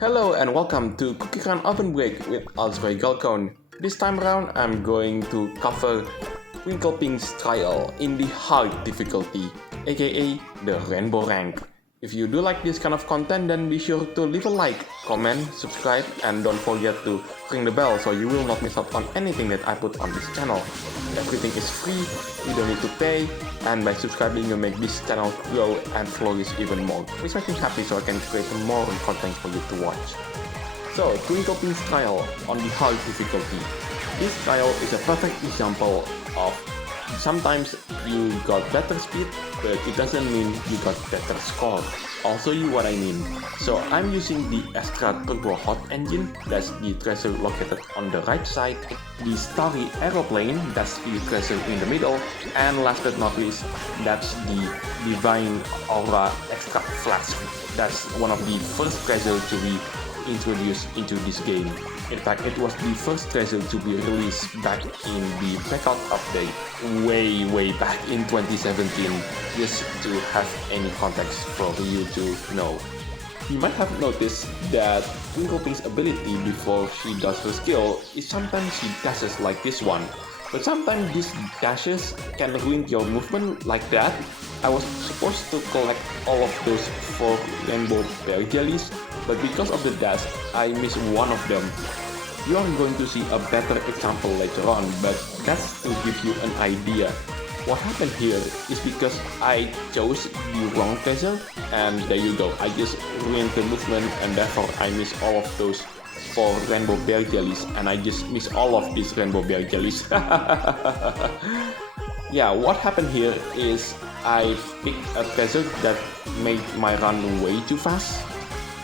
Hello and welcome to CookieRunOvenBreak with Alsbury Galcone. This time around I'm going to cover Twinkleping's trial in the hard difficulty, aka the Rainbowrank. If you do like this kind of content, then be sure to leave a like, comment, subscribe, and don't forget to ring the bell so you will not miss out on anything that I put on this channel. Everything is free, you don't need to pay, and by subscribing you make this channel grow and flourish even more, which makes me happy so I can create more content for you to watch. So, Twinkleping's trial on the hard difficulty. This trial is a perfect example of sometimes you got better speed, but it doesn't mean you got better score. I'll show you what I mean. So I'm using the extra turbo hot engine, that's the treasure located on the right side, the starry aeroplane, that's the treasure in the middle, and last but not least, that's the divine aura extra flash. That's one of the first treasure to be introduced into this game. In fact, it was the first treasure to be released back in the Breakout update, way back in 2017, just to have any context for you to know. You might have noticed that Twinkleping's ability before she does her skill is sometimes she dashes like this one, but sometimes these dashes can ruin your movement like that. I was supposed to collect all of those 4 rainbow berry jellies, but because of the dash, I missed one of them. You are going to see a better example later on, but that's to give you an idea. What happened here is because I chose the wrong treasure, and there you go, I just ruined the movement and therefore I missed all of those 4 rainbow berry jellies, and I just missed all of these rainbow berry jellies. Yeah, what happened here is I picked a treasure that made my run way too fast.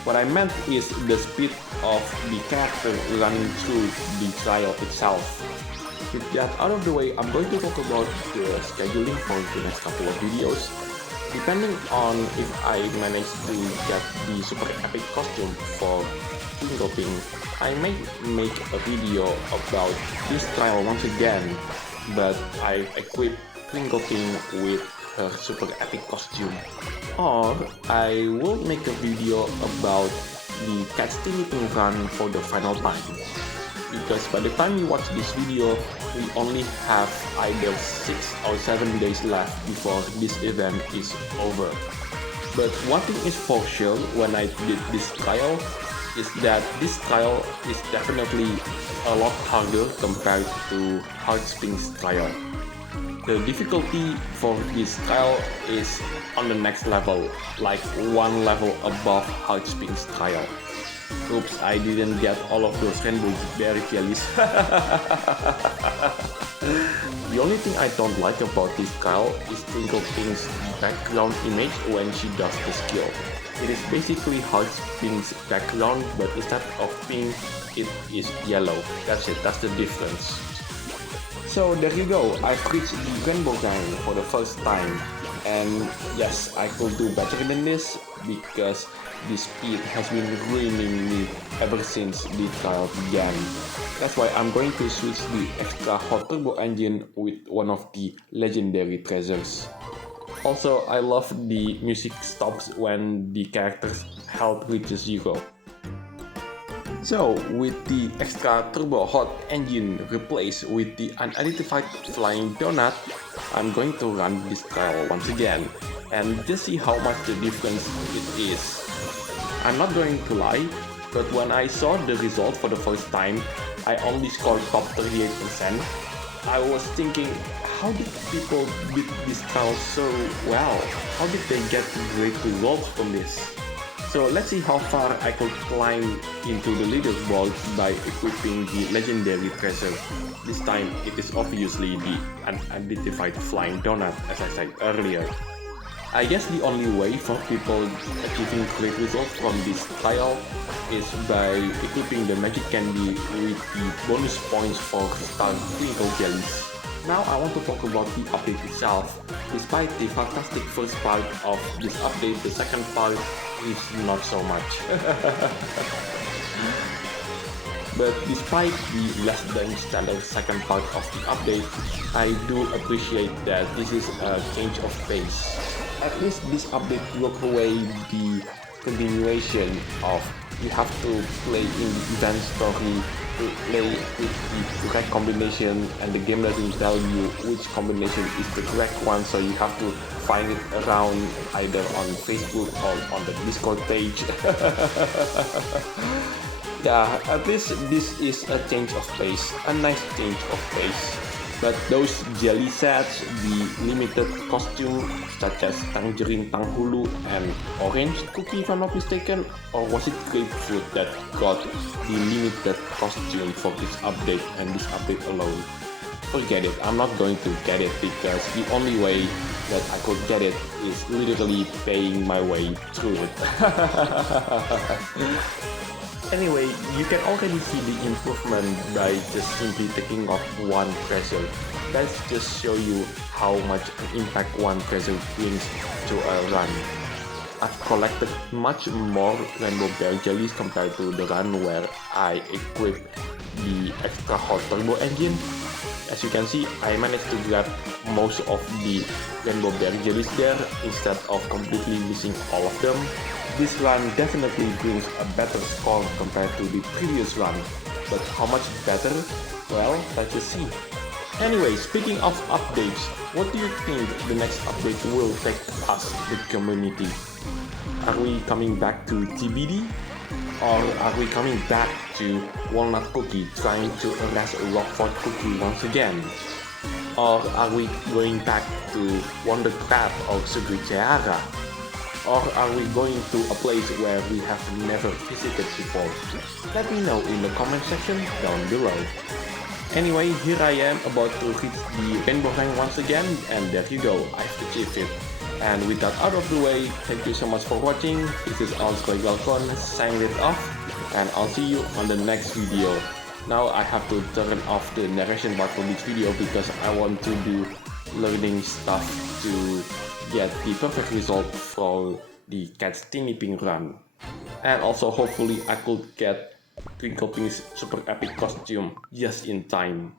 What I meant is the speed of the character running through the trial itself. With that out of the way, I'm going to talk about the scheduling for the next couple of videos. Depending on if I manage to get the super epic costume for Twinkleping, I may make a video about this trial once again, but I equip Twinkleping with her super epic costume. Or I will make a video about the Teenieping run for the final time. Because by the time you watch this video, we only have either 6 or 7 days left before this event is over. But one thing is for sure when I did this trial is that this trial is definitely a lot harder compared to Hardspin's trial. The difficulty for this trial is on the next level, like 1 level above Hardspin's trial. Oops, I didn't get all of those rainbow berry jellies. The only thing I don't like about this trial is Twinkleping's background image when she does the skill. It is basically Hardspin's background, but instead of pink, it is yellow. That's it, that's the difference. So there you go, I've reached the Rainbowrank for the first time, and yes, I could do better than this because the speed has been ruining me ever since the trial began. That's why I'm going to switch the extra hot turbo engine with one of the legendary treasures. Also, I love the music stops when the character's health reaches 0. So, with the extra turbo hot engine replaced with the unidentified flying donut, I'm going to run this trial once again, and just see how much the difference it is. I'm not going to lie, but when I saw the result for the first time, I only scored top 38%. I was thinking, how did people beat this trial so well? How did they get great results from this? So let's see how far I could climb into the leaderboard by equipping the legendary treasure. This time it is obviously the unidentified flying donut, as I said earlier. I guess the only way for people achieving great results from this trial is by equipping the magic candy with the bonus points for star twinkle jellies. Now I want to talk about the update itself. Despite the fantastic first part of this update, the second part is not so much. But despite the less than standard second part of the update, I do appreciate that this is a change of pace. At least this update broke away the continuation of you have to play in the event story to play with the correct combination, and the game doesn't tell you which combination is the correct one, so you have to find it around either on Facebook or on the Discord page. Yeah, at least this is a change of pace, a nice change of pace. But those jelly sets, the limited costume such as tangerine tanghulu and orange cookie if I'm not mistaken, or was it grapefruit that got the limited costume for this update and this update alone? Forget it, I'm not going to get it because the only way that I could get it is literally paying my way through it. Anyway, you can already see the improvement by just simply taking off one treasure. Let's just show you how much impact one treasure brings to a run. I've collected much more rainbow berry jellies compared to the run where I equipped the extra hot turbo engine. As you can see, I managed to grab most of the rainbow berry jellies there instead of completely missing all of them. This run definitely brings a better score compared to the previous run, but how much better? Well, let's just see. Anyway, speaking of updates, what do you think the next update will take us, the community? Are we coming back to TBD? Or are we coming back to Walnut Cookie trying to arrest Rockford Cookie once again? Or are we going back to Wonder Crab or Sugar Tiara? Or are we going to a place where we have never visited before? Let me know in the comment section down below. Anyway, here I am about to reach the Rainbowrank once again, and there you go, I've achieved it. And with that out of the way, thank you so much for watching. This is Galcon signing it off, and I'll see you on the next video. Now I have to turn off the narration part for this video because I want to do learning stuff to get the perfect result for the cat's Teenieping run. And also hopefully I could get Twinkleping's super epic costume just in time.